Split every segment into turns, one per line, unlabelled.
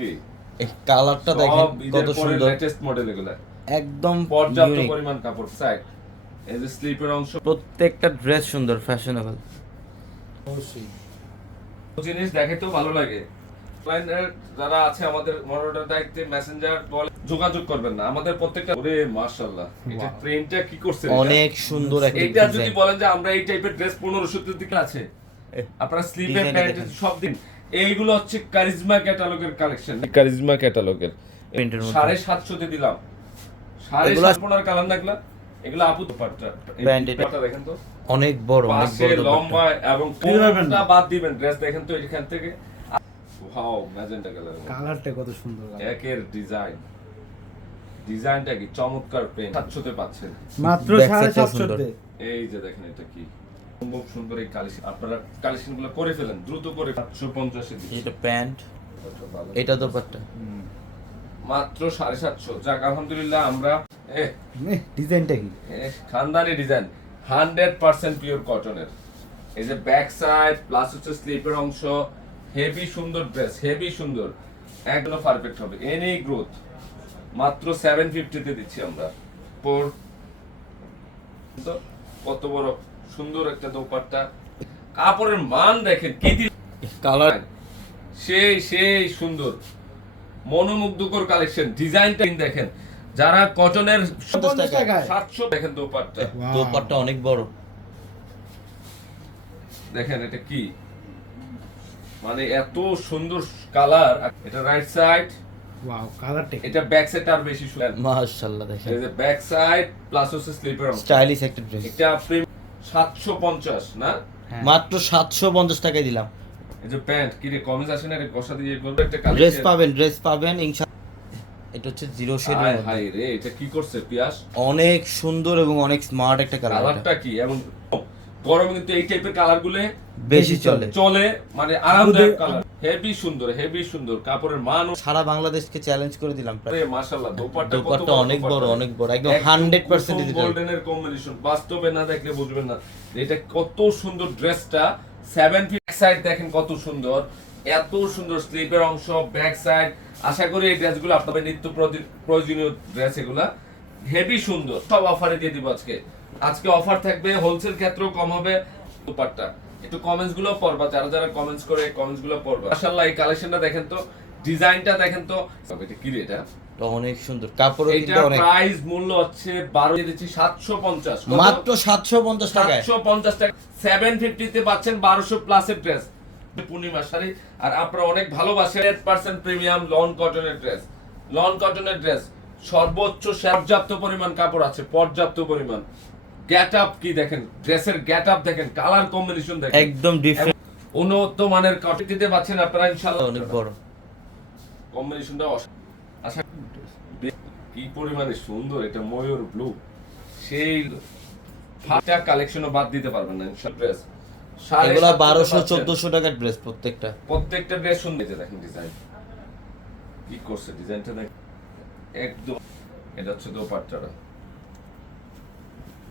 রে
এই কালারটা দেখেন কত সুন্দর।
লেটেস্ট মডেল এগুলা।
একদম
পর্যাপ্ত পরিমাণ কাপড় সাইড এই যে স্লিপের অংশ।
প্রত্যেকটা ড্রেস সুন্দর ফ্যাশনেবল
অবশ্যই।
জিনিস দেখে তো ভালো লাগে। ক্লায়েন্টের যারা আছে আমাদের মনিটর দায়িত্বে মেসেঞ্জার বল যোগাযোগ করবেন না। আমাদের প্রত্যেকটা ওরে মাশাআল্লাহ। এটা. প্রিন্টটা কি করছে
অনেক সুন্দর একটা
এটা যদি বলেন যে আমরা এই টাইপের ড্রেস পনেরোশো দিকে আছে আপনারা স্লিপের প্যান্ট সব দিন এইগুলো হচ্ছে কারিজমা ক্যাটালগের কালেকশন কারিজমা ক্যাটালগের সাড়ে সাতশোতে দিলাম। সাড়ে সাতশোনার কালার লাগলা এগুলো আপু পাটটা
Pant
দেখেন তো।
অনেক বড় অনেক বড়
লম্বা এবং। কোনটা বাদ দিবেন? ড্রেস দেখেন তো এখান থেকে। ওয়াও ম্যাজেন্টা কালার
কালারটা কত সুন্দর
একের ডিজাইন ডিজাইনটা কি? চমৎকার পেন সাতশোতে পাচ্ছেন।
মাত্র
Back
সাড়ে
side-টা
সাতশোতে
এই যে দেখেন এটা কি? সম্ভব সুন্দর এই কালেকশন আপনারা কালেকশনগুলো করে ফেলেন দ্রুত করে সাতশো পঞ্চাশে
এটা প্যান্ট এটা দোপাট্টা।
মাত্র সাড়ে সাতশো। যাক আলহামদুলিল্লাহ আমরা
ডিজাইনটা কি?
খানদানি ডিজাইন। হান্ড্রেড পার্সেন্ট পিওর কটনের। এই যে ব্যাক সাইড প্লাস হচ্ছে স্লিপের অংশ। হেভি সুন্দর ড্রেস হেভি সুন্দর। একদম পারফেক্ট হবে। Any growth. মাত্র সেভেন ফিফটিতে দিচ্ছি আমরা। পর কত বড় সুন্দর একটা দোপাট্টা। কাপড়ের মান দেখেন কি
কালার
সেই সেই সুন্দর। মনোমুগ্ধকর কালেকশন ডিজাইনটা দেখেন যারা কটনের সাতশো দেখেন দোপাট্টা।
দোপাট্টা অনেক বড়।
দেখেন এটা কি? মানে এত সুন্দর কালার এটা রাইট সাইড
ওয়াও কালারটা
এটা ব্যাক সাইড আর বেশি সুন্দর।
মাশাআল্লাহ দেখেন।
এই যে ব্যাক সাইড প্লাস হচ্ছে স্লিপার
স্টাইলিশ একটা ড্রেস
এটা সাতশো পঞ্চাশ না?
হ্যাঁ।
মাত্র সাতশো পঞ্চাশ টাকায় দিলাম।
এই যে প্যান্ট কি রে কমেজ আসে না রে? কষা দিয়ে করবে একটা
ড্রেস পাবেন ড্রেস পাবেন ইনশাআল্লাহ এটা হচ্ছে জিরো শেড
হাই হাই রে এটা কি করছে পিয়াস?
অনেক সুন্দর এবং অনেক স্মার্ট একটা কালার
কালারটা কি? এবং গরমে কিন্তু এই টাইপের কালারগুলো
বেশি চলে।
চলে মানে আরামদায়ক কালার। হেভি সুন্দর হেভি সুন্দর। কাপড়ের মান
সারা বাংলাদেশকে চ্যালেঞ্জ করে দিলাম প্রায়।
মাশাআল্লাহ দোপাট্টা কত
দোপাট্টা অনেক বড় অনেক বড় একদম হান্ড্রেড পার্সেন্ট ডিজিটাল
গোল্ডেনের কম্বিনেশন বাস্তবে না দেখলে বুঝবেন না। এটা কত সুন্দর ড্রেসটা সেভেন ফিট সাইড দেখেন কত সুন্দর। এত সুন্দর স্লিপের অংশ ব্যাক সাইড আশা করি এই ড্রেসগুলো আপনাদের নিত্য প্রয়োজনীয় ড্রেস এগুলা। হেভি সুন্দর। সব অফারে দিয়ে দিব আজকে। আজকে অফার থাকবে হোলসেল ক্ষেত্রেও কম হবে দুপাট্টা। একটু কমেন্টসগুলো পড়বা যারা যারা কমেন্টস করে কমেন্টসগুলো পড়বা। মাশাআল্লাহ এই কালেকশনটা দেখেন তো ডিজাইনটা দেখেন তো। এটা কি এটা?
অনেক সুন্দর। কিন্তু অনেক
প্রাইস মূল্য হচ্ছে বারো দিয়ে দিচ্ছি সাতশো পঞ্চাশ।
মাত্র সাতশো পঞ্চাশ টাকায়।
সাতশো পঞ্চাশ টাকা। সেভেন ফিফটিতে পাচ্ছেন বারোশো প্লাসের ড্রেস পূর্ণিমা শাড়ি। আর আপনারা অনেক ভালোবাসেন। প্রিমিয়াম লন কটনের ড্রেস লন কটনের ড্রেস সর্বোচ্চ পর্যাপ্ত পরিমাণ কাপড় আছে পর্যাপ্ত পরিমাণ। গেট আপ কি দেখেন? ড্রেসের গেট আপ দেখেন কালার কম্বিনেশন দেখেন।
একদম ডিফারেন্ট
উন্নত মানের কোয়ালিটিতে পাচ্ছেন আপনারা ইনশাআল্লাহ।
অনেক বড়।
কম্বিনেশনটা আশা কি পরিমাণে সুন্দর এটা ময়ূর ব্লু সেই ফাটা কালেকশনও বাদ দিতে পারবেন না ড্রেস
এগুলা বারোশো চোদ্দশো টাকার ড্রেস প্রত্যেকটা।
প্রত্যেকটা ড্রেস সুন্দর। দেখেন ডিজাইন কি করছে ডিজাইনটা দেখ একদম এটা হচ্ছে দোপাট্টাটা।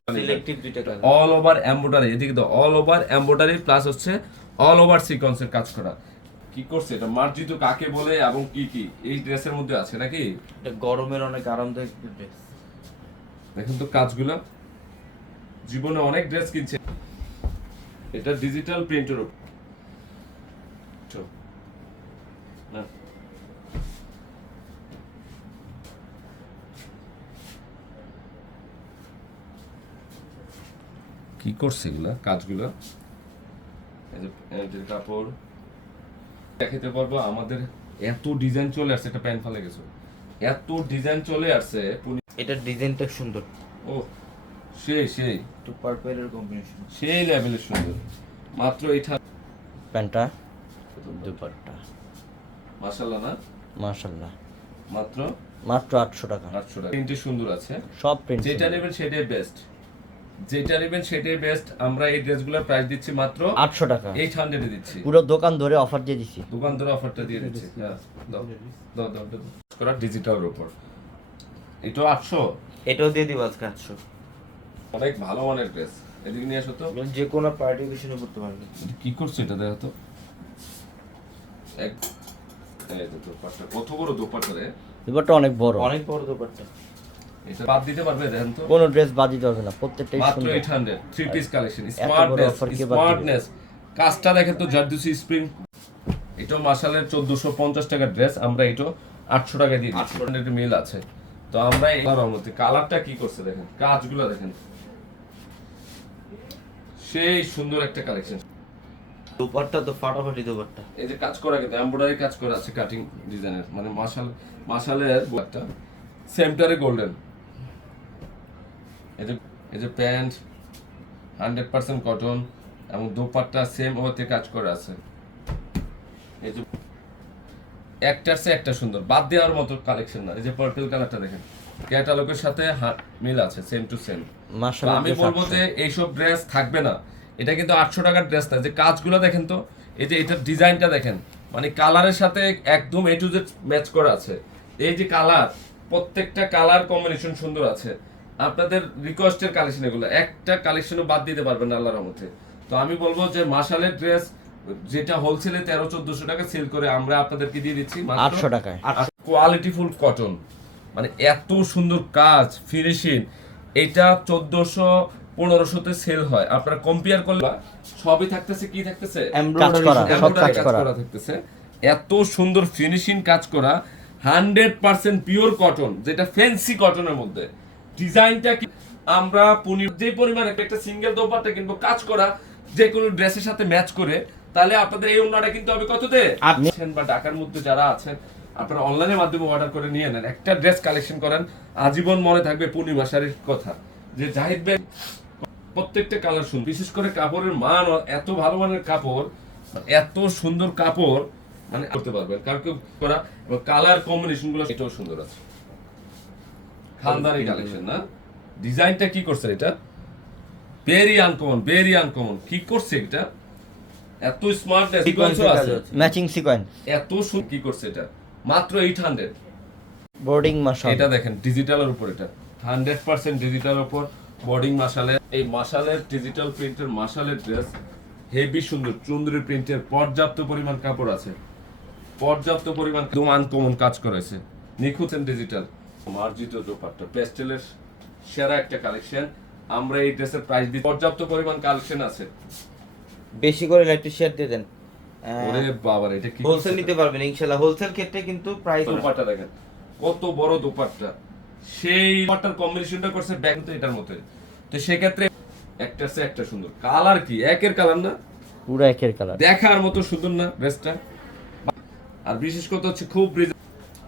সিলেক্টিভ দুইটা কালার
অল ওভার এমব্রয়ডারি এদিকে তো অল ওভার এমব্রয়ডারি প্লাস হচ্ছে অল ওভার সিকোয়েন্সের কাজ করা। কি করছে? এটা মার্জিত কাকে বলে এবং কি কি? এই ড্রেসের মধ্যে আছে নাকি?
এটা গরমের অনেক আরামদায়ক ড্রেস।
দেখুন তো কাজগুলো। জীবনে অনেক ড্রেস কিনছে। এটা ডিজিটাল প্রিন্টের উপর না। কি করছে এগুলা? কাজগুলো? প্যান্টের কাপড়। দেখাতে পারব আমাদের এত ডিজাইন চলে আসছে একটা প্যান্ট ফালে গেছে। এত ডিজাইন চলে আসছে
এটার ডিজাইনটা সুন্দর।
ও সেই সেই।
একটু পার্পেলের কম্বিনেশন
সেই লেভেলের সুন্দর। মাত্র এইটা
প্যান্টটা দুপাট্টা।
মাশাল্লাহ না?
মাশাল্লাহ
মাত্র?
মাত্র আটশো টাকা।
আটশো টাকা। তিনটে সুন্দর আছে।
সব প্রিন্ট
যেটা নেবেন সেটাই বেস্ট যেটা নেবেন সেটাই বেস্ট আমরা এই ড্রেসগুলোর প্রাইস দিচ্ছি মাত্র
আটশো টাকা।
এইট হান্ড্রেডে দিচ্ছি।
পুরো দোকান ধরে অফার দিয়ে দিছি।
দোকান ধরে অফারটা দিয়ে দিচ্ছি। হ্যাঁ, দাও। দাও দাও করা ডিজিটালের উপর এটা আটশো?
এটাও দিয়ে দিব আজকে আটশো।
অনেক ভালো মানের ড্রেস এদিকে নিয়ে আসো তো।
যে কোনো পার্টি পিছনে করতে পারবে।
কি করছে এটা দেখো তো? এক এই যে দোপাট্টা। কত বড় দোপাট্টা রে?
দুপাট্টা অনেক বড়।
অনেক বড় দোপাট্টা।
এটা বাদ দিতে পারবে দেখেন তো।
কোনো ড্রেস বাদ দিতে হবে না প্রত্যেকটাই
মাত্র 800 three piece collection smartness
offer কে বাদ দিবে?
স্মার্টনেস কাজটা দেখেন তো জারদুসি স্প্রিং এটাও মাসালের 1450 টাকার ড্রেস আমরা এটাও 800 টাকা দিয়ে দিচ্ছি। 800 মিল আছে। তো আমরা এই রহমতে কালারটা কি করছে দেখেন? কাজগুলো দেখেন। সেই সুন্দর একটা কালেকশন
দোপাট্টা তো ফাটাফাটি দোপাট্টা।
এই যে কাজ করা কিন্তু এমব্রয়ডারি কাজ করা আছে কাটিং ডিজাইনের মানে মাশাল মাশালের একটা সেমটারে গোল্ডেন এই যে এই যে প্যান্ট হান্ড্রেড পার্সেন্ট কটন এবং দোপাট্টা সেম ওতে কাজ করা আছে। এই যে একটার সে একটা সুন্দর বাদ দেওয়ার মতো কালেকশন না। এই যে পার্পল কালারটা দেখেন ক্যাটালগের সাথে মিল আছে সেম টু সেম আমি বলব যে এইসব ড্রেস থাকবে না। এটা কিন্তু আটশো টাকার ড্রেস না। যে কাজগুলো দেখেন তো এই যে এটার ডিজাইনটা দেখেন মানে কালারের সাথে একদম এ টু জেড ম্যাচ করা আছে। এই যে কালার প্রত্যেকটা কালার কম্বিনেশন সুন্দর আছে। আপনাদের রিকোয়েস্টের কালেকশন এগুলো। একটা কালেকশনও বাদ দিতে পারবেন না আল্লাহর মধ্যে তো আমি বলব যে মাসালের ড্রেস যেটা হোলসেলে তেরো চোদ্দশো টাকা সেল করে আমরা আপনাদেরকে দিয়ে দিচ্ছি মাত্র
আটশো টাকায়।
কোয়ালিটিফুল কটন মানে এত সুন্দর কাজ ফিনিশিং এটা চোদ্দশো পনেরোশোতে সেল হয়। আপনারা কম্পেয়ার করলে সবই থাকতেছে কি থাকতেছে?
কাজ করা সব
Embroidery
কাজ করা।
থাকতেছে। এত সুন্দর ফিনিশিং কাজ করা। হান্ড্রেড পার্সেন্ট পিওর কটন যেটা ফ্যান্সি কটনের মধ্যে। ডিজাইনটা কি? আমরা পুনি যে পরিমাণে একটা সিঙ্গেল দোপাট্টা কিনবো কাজ করা যে কোনো ড্রেসের সাথে ম্যাচ করে তাহলে আপনাদের এই ওনাটা কিন্তু হবে কততে? আছেন বা ঢাকার মধ্যে যারা আছেন আপনারা অনলাইনের মাধ্যমে অর্ডার করে নিয়ে নেন। একটা ড্রেস কালেকশন করেন আজীবন মনে থাকবে পূর্ণিমা শাড়ির কথা। যে জাহিদ ভাই প্রত্যেকটা কালার শুন বিশেষ করে কাপড়ের মান এত ভালো মানের কাপড় এত সুন্দর কাপড় মানে করতে পারবেন। কারণ করা এবং কালার কম্বিনেশনগুলো এটাও সুন্দর আছে। খানদানি কালেকশন না। ডিজাইনটা কি করছে এটা? ভেরি আনকমন ভেরি আনকমন কি করছে এটা? এত স্মার্টনেস আছে।
আছে।
ম্যাচিং সিকোয়েন্স
এত সুন্দর কি করছে এটা? মাত্র এইট হান্ড্রেড
বোর্ডিং
এটা দেখেন ডিজিটালের উপর এটা। হান্ড্রেড পার্সেন্ট ডিজিটালের উপর। বোর্ডিং মাসালের এই মাসালের ডিজিটাল প্রিন্টের মাসালের ড্রেস হেভি সুন্দর। চুন্দ্রি প্রিন্টের পর্যাপ্ত পরিমাণ কাপড় আছে। পর্যাপ্ত পরিমাণ একদম আনকমন কাজ করেছে নিখুঁত ডিজিটাল মার্জিত দোপাট্টা। পেস্টেলের সেরা একটা কালেকশন আমরা এই ড্রেসের প্রাইস দিই পর্যাপ্ত পরিমাণ কালেকশন আছে।
বেশি করে একটু শেয়ার দিয়ে দেন।
ওরে বাবার এটা কি
হোলসেল নিতে পারবেন ইনশাআল্লাহ হোলসেল ক্ষেত্রে কিন্তু প্রাইস
দোপাট্টা দেখেন। কত বড় দোপাট্টা। সেই দোপাট্টার কম্বিনেশনটা করছে ব্যাগ তো এটার মতো তো সেক্ষেত্রে একটা সে একটা সুন্দর। কালার কি? একের কালার না?
পুরো একের কালার
দেখার মতো সুন্দর না ড্রেসটা আর বিশেষ কথা হচ্ছে খুব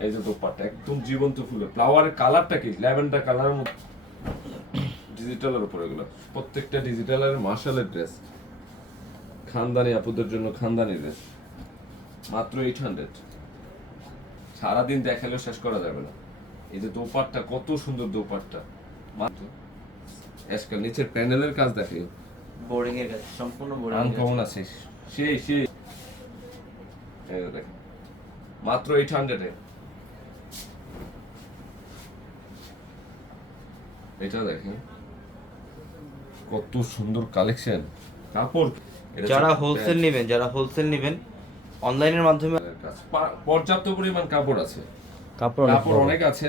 এই যে দোপাট্টা একদম জীবন্ত ফুলের ফ্লাওয়ারের কালারটা কি? ল্যাভেন্ডার কালারের মতো। ডিজিটালের উপর এগুলো। প্রত্যেকটা ডিজিটালের মার্শালের ড্রেস খানদানি আপুদের জন্য খানদানি ড্রেস মাত্র এইট হান্ড্রেড সারাদিন দেখালেও শেষ করা যাবে না। এই যে দোপাট্টা কত সুন্দর দোপাট্টা। মাত্র আজকাল নিচের প্যানেলের কাজ দেখে।
বোর্ডিং এর কাছে সম্পূর্ণ বোর্ডিং
আনকমন আছে। সেই সেই। দেখেন। মাত্র এইট হান্ড্রেডে এটা দেখেন। কত সুন্দর কালেকশন কাপড়।
যারা হোলসেল নেবেন যারা হোলসেল নেবেন অনলাইনের মাধ্যমে
পর্যাপ্ত পরিমাণ কাপড় আছে।
কাপড়
কাপড় অনেক আছে।